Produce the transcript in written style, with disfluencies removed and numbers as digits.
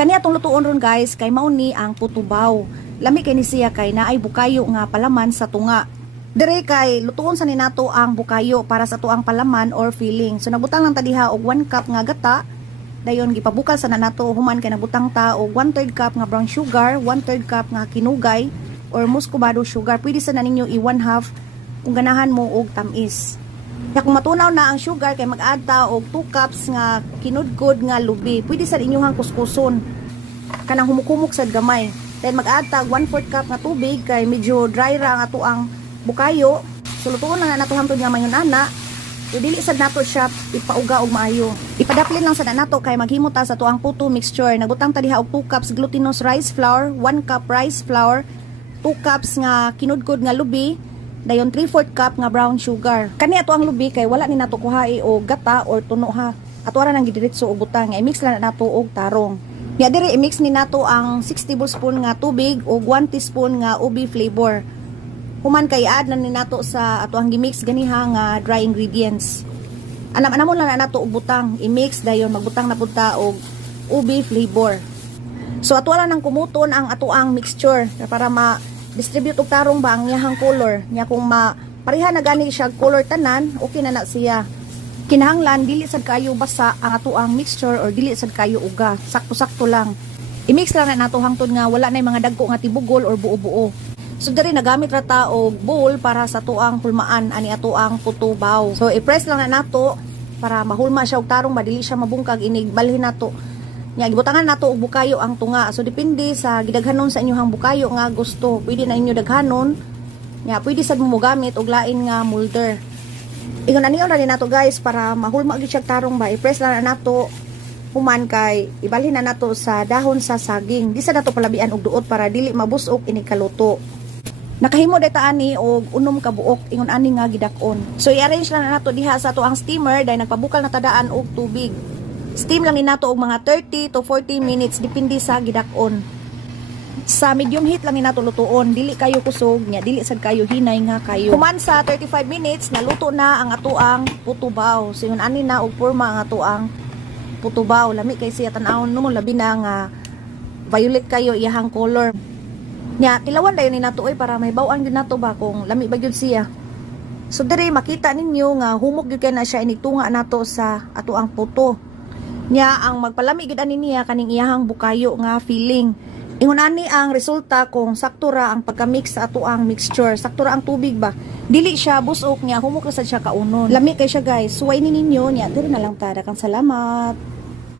Kani atong lutuon ron guys kay mao ni ang putubaw. Lami kay ni siya kay naay bukayo nga palaman sa tunga. Dire kay lutuon sa ninato ang bukayo para sa tuang palaman or filling. So nabutang lang ta diha og 1 cup nga gata. Dayon gipabukal sa nanato human kay nabutang ta og 1/3 cup nga brown sugar, 1/3 cup nga kinugay or muscovado sugar. Pwede sa naninyo i-1/2 kung ganahan mo og tamis. Ya kung matunaw na ang sugar kay mag-add ta og 2 cups nga kinudkod nga lubi. Pwede sa inyong kuskuson kanang humukumok sad gamay. Then mag-add ta 1/4 cup nga tubig kay medyo dry ra ang ato ang bukayo. So lutuon na nato hangtod nga mayon ana. So dili sad nato siya ipauga og maayo. Ipadaplin lang sad nato kay maghimo ta sa tuang puto mixture. Nagbutang ta diha og 2 cups glutinous rice flour, 1 cup rice flour, 2 cups nga kinudkod nga lubi, dayon 3/4 cup nga brown sugar. Kani ato ang lubi kay wala ni nato kuhai og gata or tuno ha. Ato ra nang gidiretso og butang. I-mix lang nato og tarong. Ya dire i-mix ni nato ang 6 tablespoon nga tubig ug 1 teaspoon nga ubi flavor. Human kay add na ni nato sa ato ang gi-mix ganiha nga dry ingredients. Anam-anamon lang na nato og butang, i-mix dayon magbutang na punta og ubi flavor. So ato lang nang kumuton ang ato ang mixture para ma-distribute og tarong ba ang iyahang color. Nya kung pareha na gani siya color tanan, okay na siya. Kinahanglan dili sad kayo basa ang ato ang mixture or dili sad kayo uga, sakto-sakto lang. I-mix lang na nato hangtod nga wala nay mga dagko nga tibugol or buo-buo. So diri nagamit ra ta og bowl para sa tuang hulmaan ani ato ang putubaw. So i-press lang na nato para mahulma siya og tarong madili siya mabungkag inig balhin nato. Nya gibutangan nato og bukayo ang tunga. So depende sa gidaghanon sa inyong bukayo nga gusto. Pwede na inyo daghanon. Nya pwede sad mo gamit og lain nga molder. Ingon aniyon ra nato guys para mahulma gyud siya tarong ba. I-press lang na nato human kay ibalhin na nato sa dahon sa saging. Di sa nato palabian og duot para dili mabusok inig kaluto. Nakahimo dayta ani og unom ka buok ingon ani nga gidakon. So i-arrange lang na nato diha sa ato ang steamer dahil nagpabukal na tadaan og tubig. Steam lang ni nato og mga 30 to 40 minutes depende sa gidakon. Sa medium heat lang ni nato lutuon, dili kayo kusog nya dili sad kayo hinay nga kayo. Human sa 35 minutes naluto na ang ato ang putubaw. So ingon ani na og porma ang ato ang putubaw. Lami kay siya tan-awon no labi na nga violet kayo iyahang color. Nya tilawan dayon ni nato para may baw-an gyud nato ba kung lami ba gyud siya. So diri makita ninyo nga humok gyud kay na siya inigtunga nato sa ato ang puto. Nya ang magpalami gyud ani niya kaning iyahang bukayo nga filling. Ingon ani ang resulta kung sakto ra ang pagka-mix sa ato ang mixture, sakto ra ang tubig ba. Dili siya busok niya, humok ra sad siya kaunon. Lami kay siya guys. Suway ni ninyo niya. Diri na lang ta. Daghang salamat.